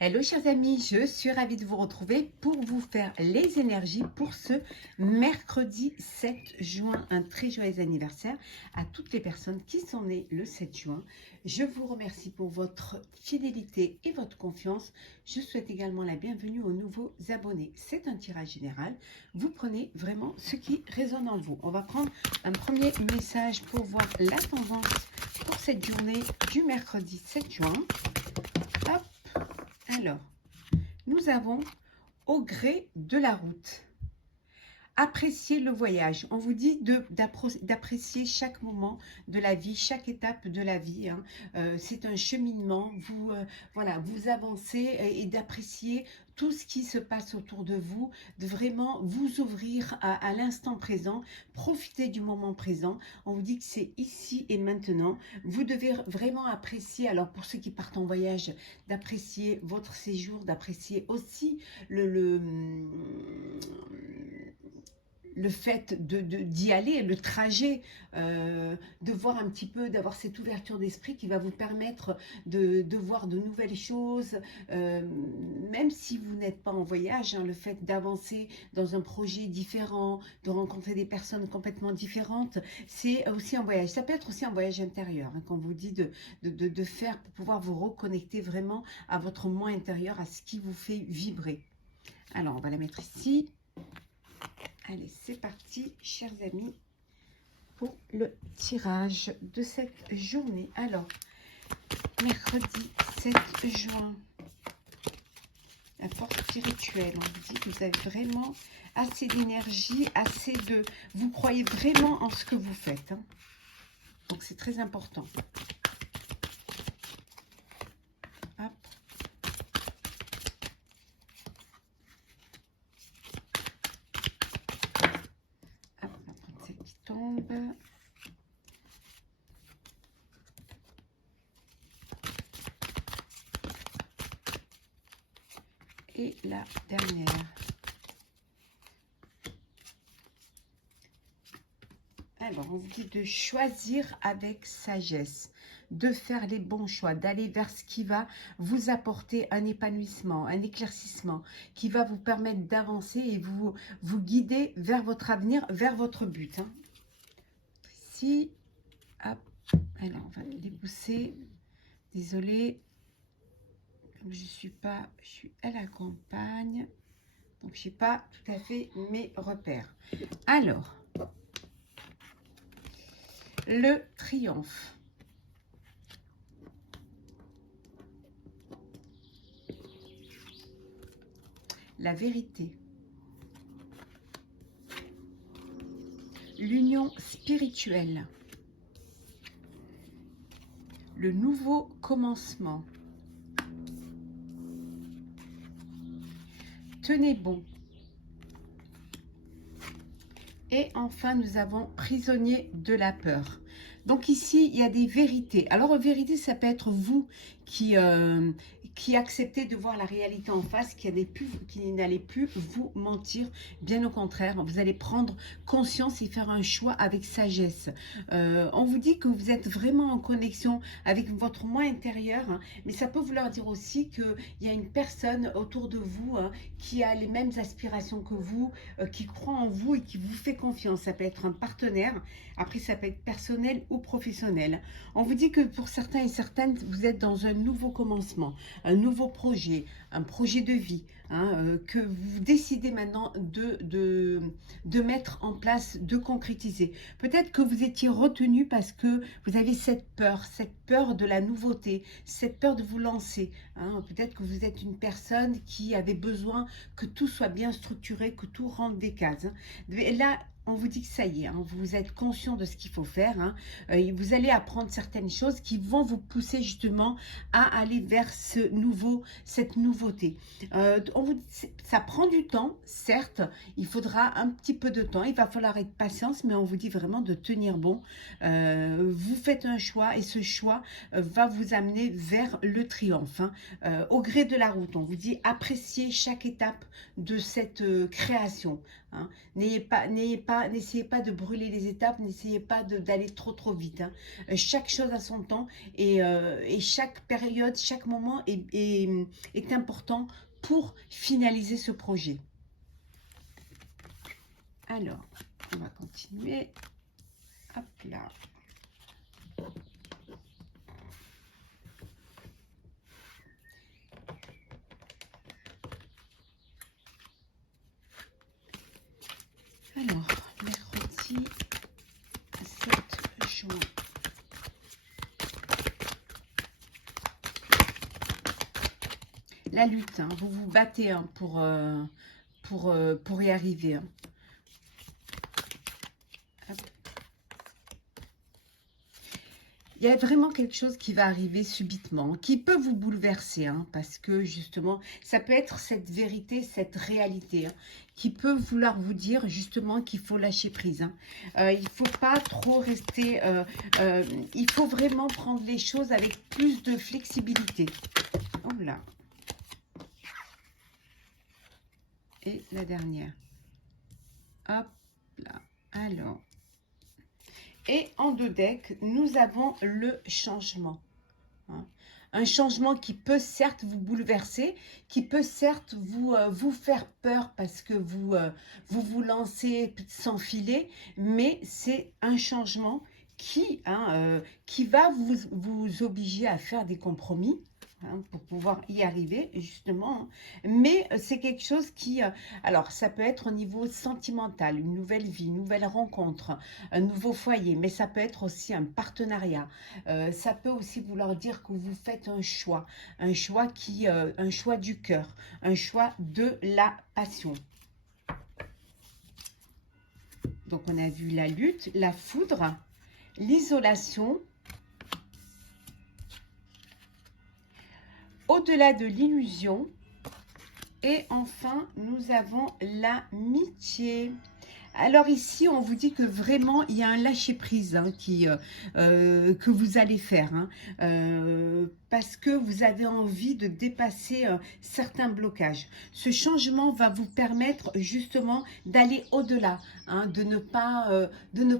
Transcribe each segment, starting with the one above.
Hello chers amis, je suis ravie de vous retrouver pour vous faire les énergies pour ce mercredi 7 juin. Un très joyeux anniversaire à toutes les personnes qui sont nées le 7 juin. Je vous remercie pour votre fidélité et votre confiance. Je souhaite également la bienvenue aux nouveaux abonnés. C'est un tirage général. Vous prenez vraiment ce qui résonne en vous. On va prendre un premier message pour voir la tendance pour cette journée du mercredi 7 juin. Hop. Alors, nous avons au gré de la route. Appréciez le voyage. On vous dit d'apprécier chaque moment de la vie, chaque étape de la vie. Hein. C'est un cheminement. Voilà, vous avancez et d'apprécier tout ce qui se passe autour de vous, de vraiment vous ouvrir à l'instant présent, profiter du moment présent. On vous dit que c'est ici et maintenant. Vous devez vraiment apprécier, alors pour ceux qui partent en voyage, d'apprécier votre séjour, d'apprécier aussi le fait d'y aller, le trajet, de voir un petit peu, d'avoir cette ouverture d'esprit qui va vous permettre de voir de nouvelles choses, même si vous n'êtes pas en voyage, hein, le fait d'avancer dans un projet différent, de rencontrer des personnes complètement différentes, c'est aussi un voyage. Ça peut être aussi un voyage intérieur, hein, quand on vous dit de faire pour pouvoir vous reconnecter vraiment à votre moi intérieur, à ce qui vous fait vibrer. Alors, on va la mettre ici. Allez, c'est parti, chers amis, pour le tirage de cette journée. Alors, mercredi 7 juin, la force spirituelle, on vous dit que vous avez vraiment assez d'énergie, assez de... Vous croyez vraiment en ce que vous faites. Hein. Donc, c'est très important. Hop. Hop, on va prendre celle qui tombe. Et la dernière. Alors, on vous dit de choisir avec sagesse, de faire les bons choix, d'aller vers ce qui va vous apporter un épanouissement, un éclaircissement, qui va vous permettre d'avancer et vous guider vers votre avenir, vers votre but. Hein. Ici, hop, alors on va les pousser. Désolée, comme je suis à la campagne, donc je n'ai pas tout à fait mes repères. Alors, le triomphe. La vérité. L'union spirituelle. Le nouveau commencement. Tenez bon. Et enfin, nous avons prisonnier de la peur. Donc ici, il y a des vérités. Alors, vérité, ça peut être vous qui acceptez de voir la réalité en face, qui n'allez plus vous mentir. Bien au contraire, vous allez prendre conscience et faire un choix avec sagesse. On vous dit que vous êtes vraiment en connexion avec votre moi intérieur, hein, mais ça peut vouloir dire aussi qu'il y a une personne autour de vous, hein, qui a les mêmes aspirations que vous, qui croit en vous et qui vous fait confiance. Ça peut être un partenaire, après ça peut être personnel ou professionnel. On vous dit que pour certains et certaines, vous êtes dans un nouveau commencement, un nouveau projet, un projet de vie, hein, que vous décidez maintenant de mettre en place, de concrétiser. Peut-être que vous étiez retenu parce que vous avez cette peur de la nouveauté, cette peur de vous lancer. Hein. Peut-être que vous êtes une personne qui avait besoin que tout soit bien structuré, que tout rentre des cases. Hein. Et là, on vous dit que ça y est, hein, vous êtes conscient de ce qu'il faut faire. Hein, vous allez apprendre certaines choses qui vont vous pousser justement à aller vers cette nouveauté. Ça prend du temps, certes, il faudra un petit peu de temps, il va falloir être patience, mais on vous dit vraiment de tenir bon. Vous faites un choix et ce choix va vous amener vers le triomphe. Hein, au gré de la route, on vous dit appréciez chaque étape de cette création. Hein. N'ayez pas n'essayez pas de brûler les étapes, n'essayez pas d'aller trop vite. Hein. Chaque chose a son temps et chaque période, chaque moment est important pour finaliser ce projet. Alors, on va continuer. Hop là. Alors, mercredi 7 juin. La lutte, hein, vous vous battez hein, pour y arriver. Hein. Il y a vraiment quelque chose qui va arriver subitement, qui peut vous bouleverser, hein, parce que justement, ça peut être cette vérité, cette réalité, hein, qui peut vouloir vous dire justement qu'il faut lâcher prise. Hein. Il ne faut pas trop rester, il faut vraiment prendre les choses avec plus de flexibilité. Oh là. Et la dernière. Hop là. Alors. Et en deux decks, nous avons le changement. Hein. Un changement qui peut certes vous bouleverser, qui peut certes vous faire peur parce que vous lancez sans filet, mais c'est un changement qui va vous obliger à faire des compromis. Hein, pour pouvoir y arriver justement, mais c'est quelque chose qui, alors ça peut être au niveau sentimental, une nouvelle vie, une nouvelle rencontre, un nouveau foyer, mais ça peut être aussi un partenariat, ça peut aussi vouloir dire que vous faites un choix du cœur, un choix de la passion. Donc on a vu la lutte, la foudre, l'isolation. Au-delà de l'illusion. Et enfin, nous avons l'amitié. Alors ici, on vous dit que vraiment, il y a un lâcher-prise hein, que vous allez faire. Hein, parce que vous avez envie de dépasser certains blocages. Ce changement va vous permettre justement d'aller au-delà, hein, de ne pas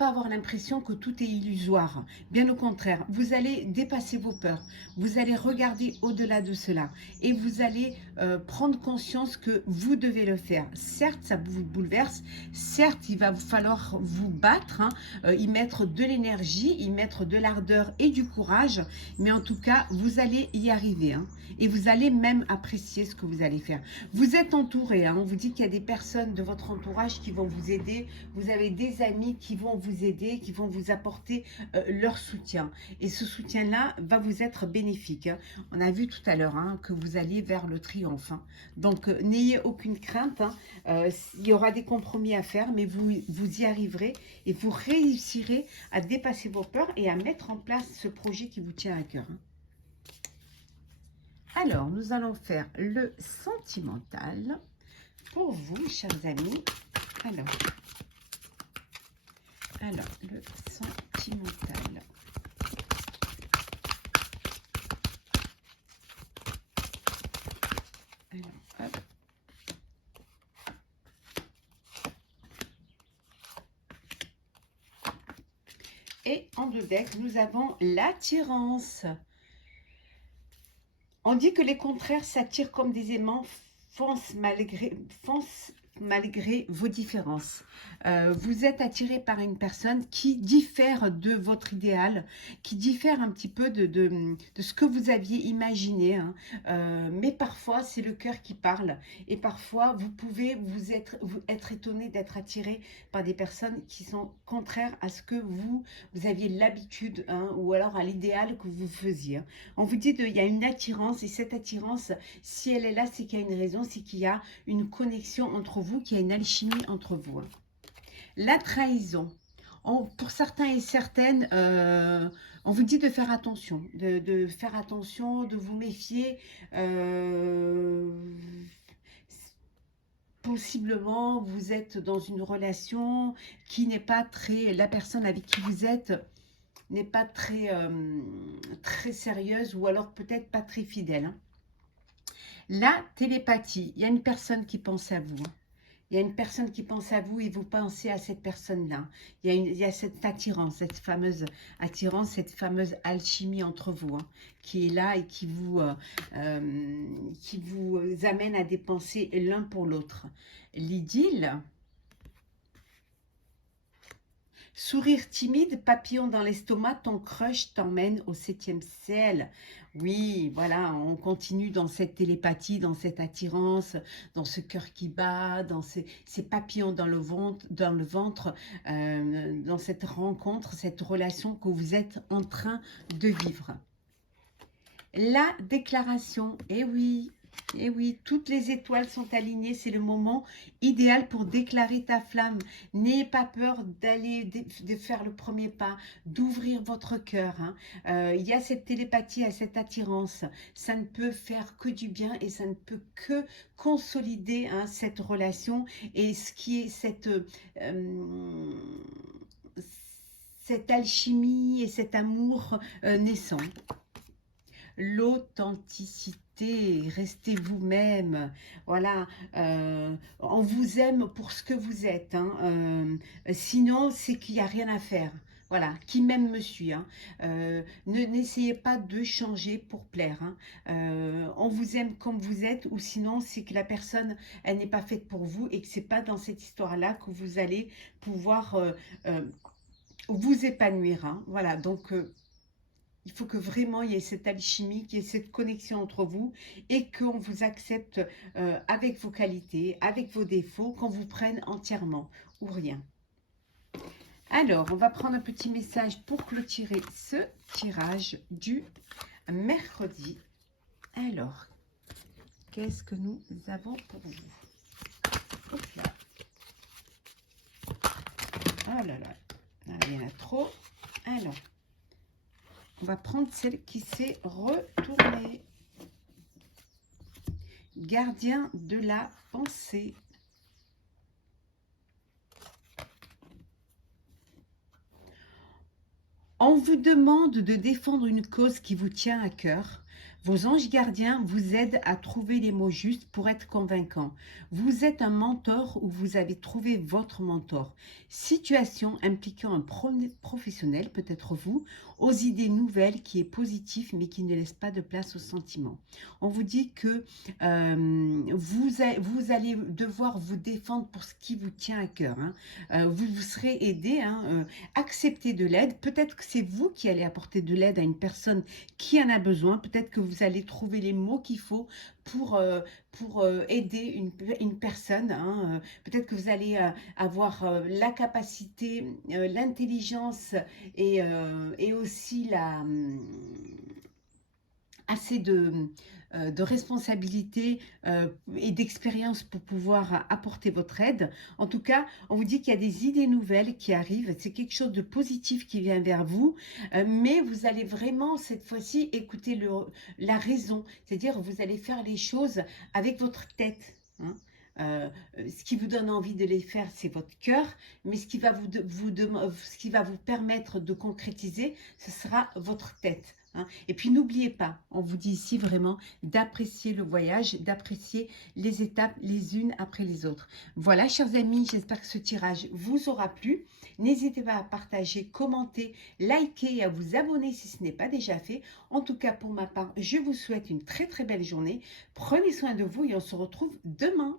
avoir l'impression que tout est illusoire. Bien au contraire, vous allez dépasser vos peurs, vous allez regarder au-delà de cela et vous allez prendre conscience que vous devez le faire. Certes, ça vous bouleverse, certes, il va vous falloir vous battre, hein, y mettre de l'énergie, y mettre de l'ardeur et du courage, mais en tout cas, vous allez y arriver hein, et vous allez même apprécier ce que vous allez faire. Vous êtes entouré, hein, on vous dit qu'il y a des personnes de votre entourage qui vont vous aider, vous avez des amis qui vont vous aider, qui vont vous apporter leur soutien et ce soutien-là va vous être bénéfique. Hein. On a vu tout à l'heure hein, que vous alliez vers le triomphe. Hein. Donc, n'ayez aucune crainte, hein. Il y aura des compromis à faire, mais vous y arriverez et vous réussirez à dépasser vos peurs et à mettre en place ce projet qui vous tient à cœur. Hein. Alors, nous allons faire le sentimental pour vous, chers amis. Alors le sentimental. Alors, hop. Et en deux decks, nous avons l'attirance. On dit que les contraires s'attirent comme des aimants, foncent malgré vos différences. Vous êtes attiré par une personne qui diffère de votre idéal, qui diffère un petit peu de ce que vous aviez imaginé. Hein. Mais parfois, c'est le cœur qui parle. Et parfois, vous pouvez être étonné d'être attiré par des personnes qui sont contraires à ce que vous aviez l'habitude, hein, ou alors à l'idéal que vous faisiez. Hein. On vous dit qu'il y a une attirance, et cette attirance, si elle est là, c'est qu'il y a une raison, c'est qu'il y a une connexion entre vous, qu'il y a une alchimie entre vous. Hein. La trahison. Pour certains et certaines, on vous dit de faire attention, de faire attention, de vous méfier. Possiblement, vous êtes dans une relation qui n'est pas très... La personne avec qui vous êtes n'est pas très sérieuse ou alors peut-être pas très fidèle. Hein. La télépathie, il y a une personne qui pense à vous. Hein. Il y a une personne qui pense à vous et vous pensez à cette personne-là. Il y a cette attirance, cette fameuse attirance, cette fameuse alchimie entre vous, hein, qui est là et qui vous amène à dépenser l'un pour l'autre. L'idylle. Sourire timide, papillon dans l'estomac, ton crush t'emmène au 7e ciel. Oui, voilà, on continue dans cette télépathie, dans cette attirance, dans ce cœur qui bat, dans ces papillons dans le ventre dans cette rencontre, cette relation que vous êtes en train de vivre. La déclaration, eh oui, toutes les étoiles sont alignées, c'est le moment idéal pour déclarer ta flamme. N'ayez pas peur de faire le premier pas, d'ouvrir votre cœur. Hein. Il y a cette télépathie, cette attirance, ça ne peut faire que du bien et ça ne peut que consolider hein, cette relation et ce qui est cette alchimie et cet amour naissant. L'authenticité, restez vous-même, voilà, on vous aime pour ce que vous êtes, hein, sinon c'est qu'il n'y a rien à faire, voilà, qui m'aime me suit, hein. N'essayez pas de changer pour plaire, hein. On vous aime comme vous êtes ou sinon c'est que la personne, elle n'est pas faite pour vous et que c'est pas dans cette histoire-là que vous allez pouvoir vous épanouir, hein. Voilà, donc il faut que vraiment il y ait cette alchimie, qu'il y ait cette connexion entre vous et qu'on vous accepte avec vos qualités, avec vos défauts, qu'on vous prenne entièrement ou rien. Alors, on va prendre un petit message pour clôturer ce tirage du mercredi. Alors, qu'est-ce que nous avons pour vous? Hop là. Oh là là, il y en a trop. Alors, on va prendre celle qui s'est retournée. Gardien de la pensée. On vous demande de défendre une cause qui vous tient à cœur. Vos anges gardiens vous aident à trouver les mots justes pour être convaincants. Vous êtes un mentor ou vous avez trouvé votre mentor. Situation impliquant un professionnel, peut-être vous, aux idées nouvelles qui est positive mais qui ne laisse pas de place aux sentiments. On vous dit que vous allez devoir vous défendre pour ce qui vous tient à cœur. Hein. Vous serez aidé, hein, accepter de l'aide. Peut-être que c'est vous qui allez apporter de l'aide à une personne qui en a besoin. Peut-être que vous allez trouver les mots qu'il faut pour aider une personne. Hein. Peut-être que vous allez avoir la capacité, l'intelligence et aussi assez de responsabilité et d'expérience pour pouvoir apporter votre aide. En tout cas, on vous dit qu'il y a des idées nouvelles qui arrivent. C'est quelque chose de positif qui vient vers vous, mais vous allez vraiment cette fois-ci écouter la raison. C'est-à-dire vous allez faire les choses avec votre tête. Hein. Ce qui vous donne envie de les faire, c'est votre cœur, mais ce qui va ce qui va vous permettre de concrétiser, ce sera votre tête. Hein. Et puis n'oubliez pas, on vous dit ici vraiment d'apprécier le voyage, d'apprécier les étapes les unes après les autres. Voilà, chers amis, j'espère que ce tirage vous aura plu. N'hésitez pas à partager, commenter, liker et à vous abonner si ce n'est pas déjà fait. En tout cas, pour ma part, je vous souhaite une très très belle journée. Prenez soin de vous et on se retrouve demain.